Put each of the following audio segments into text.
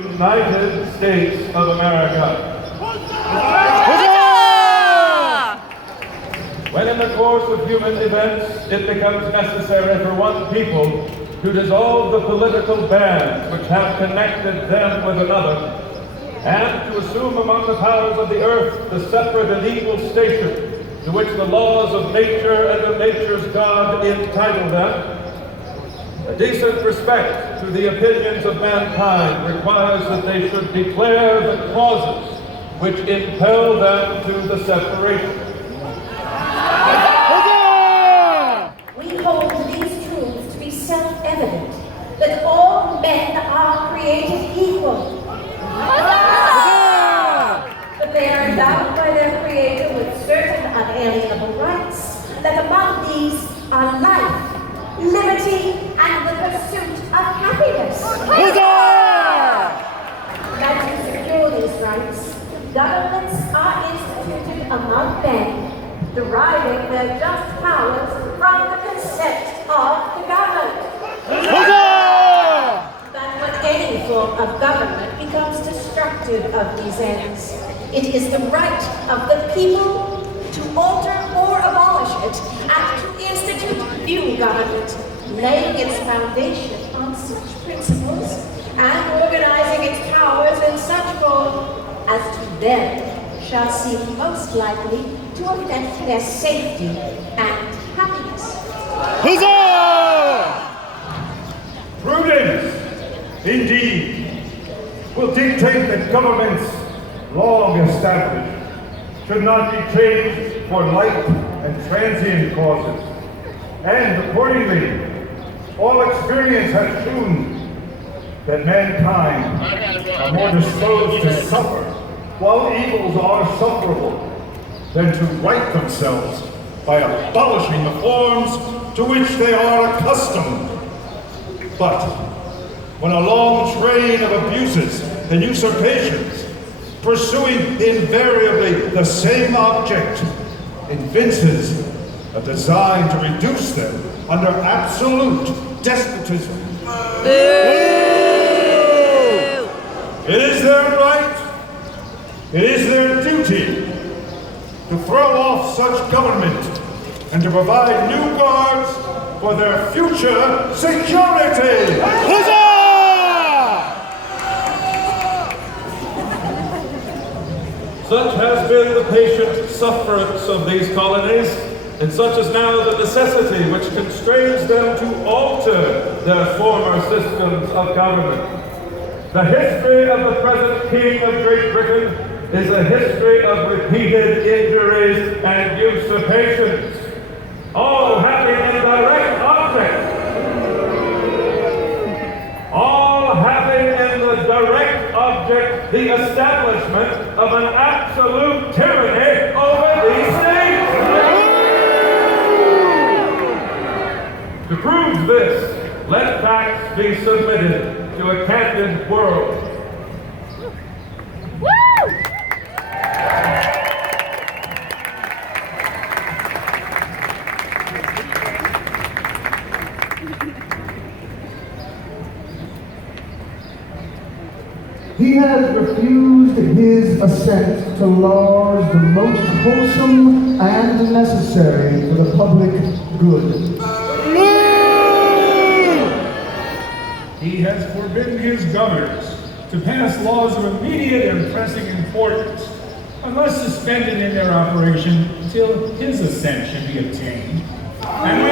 United States of America. When in the course of human events it becomes necessary for one people to dissolve the political bands which have connected them with another, and to assume among the powers of the earth the separate and equal station to which the laws of nature and of nature's God entitle them, a decent respect to the opinions of mankind requires that they should declare the causes which impel them to the separation. We hold these truths to be self-evident, that all men are created equal. But they are endowed by their Creator with certain unalienable rights, that among these are life, liberty, and the pursuit of happiness. That to secure these rights, governments are instituted among men, deriving their just powers from the consent of the governed. That when any form of government becomes destructive of these ends, it is the right of the people to alter or abolish it, and to institute new government, laying its foundation on such principles, and organizing its powers in such form as to them shall seem most likely to affect their safety and happiness. Prudence, indeed, will dictate that governments long established should not be changed for light and transient causes. And accordingly, all experience has shown that mankind are more disposed to suffer while evils are sufferable than to right themselves by abolishing the forms to which they are accustomed. But when a long train of abuses and usurpations, pursuing invariably the same object, evinces a design to reduce them under absolute despotism. It is their right, it is their duty to throw off such government and to provide new guards for their future security. Such has been the patient sufferance of these colonies, and such is now the necessity which constrains them to alter their former systems of government. The history of the present King of Great Britain is a history of repeated injuries and usurpations, all having a direct object. All having in the direct object the establishment of an absolute tyranny over these states. To prove this, let facts be submitted to a candid world. He has refused his assent to laws the most wholesome and necessary for the public good. He has forbidden his governors to pass laws of immediate and pressing importance, unless suspended in their operation until his assent should be obtained. And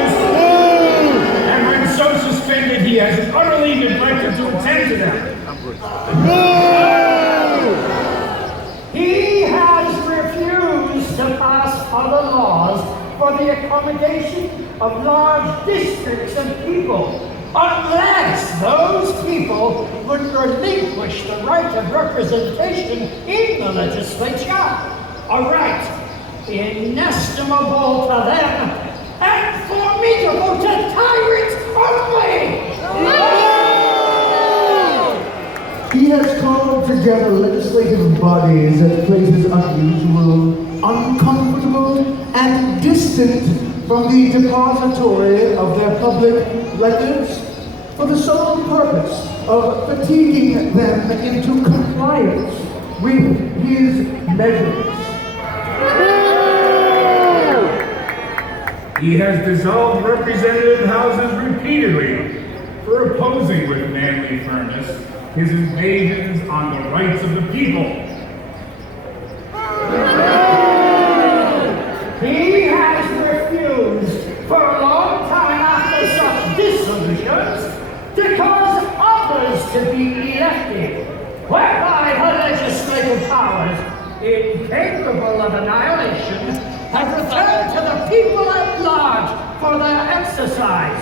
when so suspended, he has utterly neglected to attend to them. He has refused to pass other laws for the accommodation of large districts of people, unless those people would relinquish the right of representation in the legislature, a right inestimable to them and formidable to tyrants only. He has called together legislative bodies at places unusual, uncomfortable, and distant from the depository of their public records for the sole purpose of fatiguing them into compliance with his measures. He has dissolved representative houses repeatedly for opposing with manly firmness his invasions on the rights of the people. He has refused for a long time after such dissolutions to cause others to be elected, whereby her legislative powers, incapable of annihilation, have returned to the people at large for their exercise.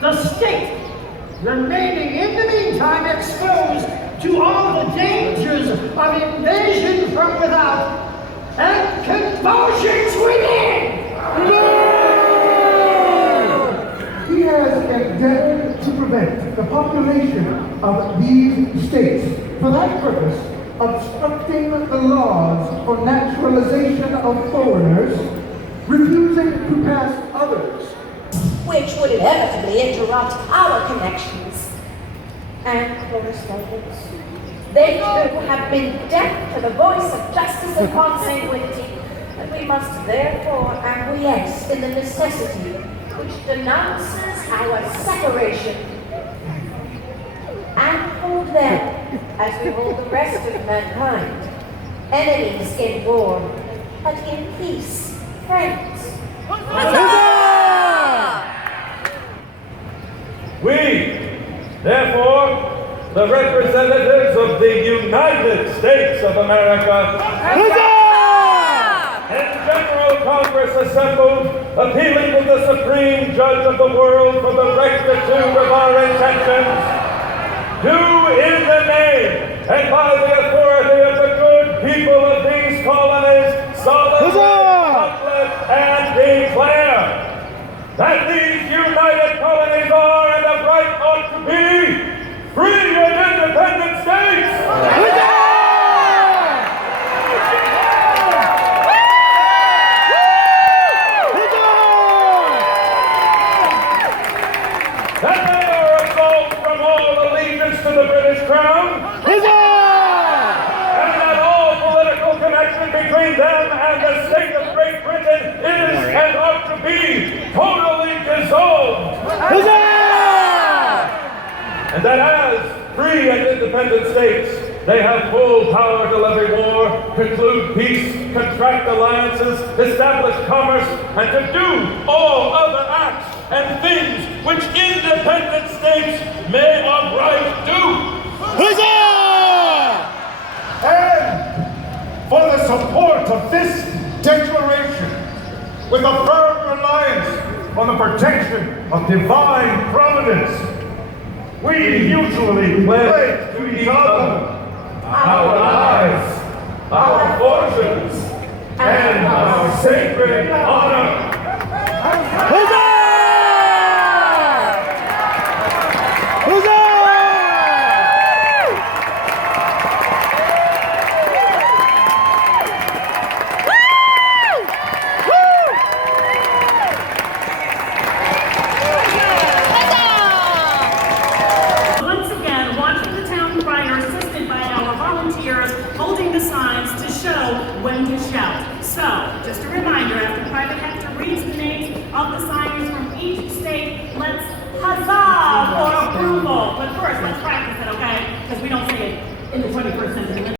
The state remaining in the meantime exposed to all the dangers of invasion from without and convulsions within. He has endeavored to prevent the population of these states, for that purpose, obstructing the laws for naturalization of foreigners, refusing to pass others, which would inevitably interrupt our connections and correspondence. They too have been deaf to the voice of justice and consanguinity, and we must therefore acquiesce in the necessity which denounces our separation and hold them, as we hold the rest of mankind, enemies in war, but in peace, friends. We, therefore, the representatives of the United States of America, in General Congress assembled, appealing to the Supreme Judge of the world for the rectitude of our intentions, do in the name and by the authority of the good people of these colonies solemnly uplift and declare that these united colonies are and of right ought to be free and independent states. That they are absolved from all allegiance to the British Crown. And that all political connection between them and the state of Great Britain is and ought to be totally dissolved. And that as free and independent states, they have full power to levy war, conclude peace, contract alliances, establish commerce, and to do all other acts and things which independent states may of right do. And for the support of this declaration, with a firm reliance on the protection of divine providence, we mutually pledge to each other our lives, our fortunes, and our sacred honor. Holding the signs to show when to shout. So, just a reminder, after Private Hector reads the names of the signers from each state, let's huzzah for approval. But first, let's practice it, okay? Because we don't say it in the 21st century.